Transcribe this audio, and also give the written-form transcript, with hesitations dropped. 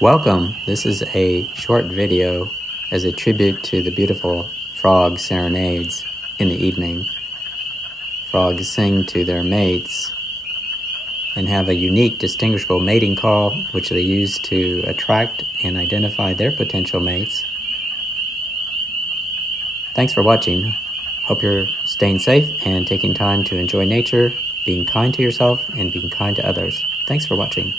Welcome! This is a short video as a tribute to the beautiful frog serenades in the evening. Frogs sing to their mates and have a unique, distinguishable mating call which they use to attract and identify their potential mates. Thanks for watching. Hope you're staying safe and taking time to enjoy nature, being kind to yourself, and being kind to others. Thanks for watching.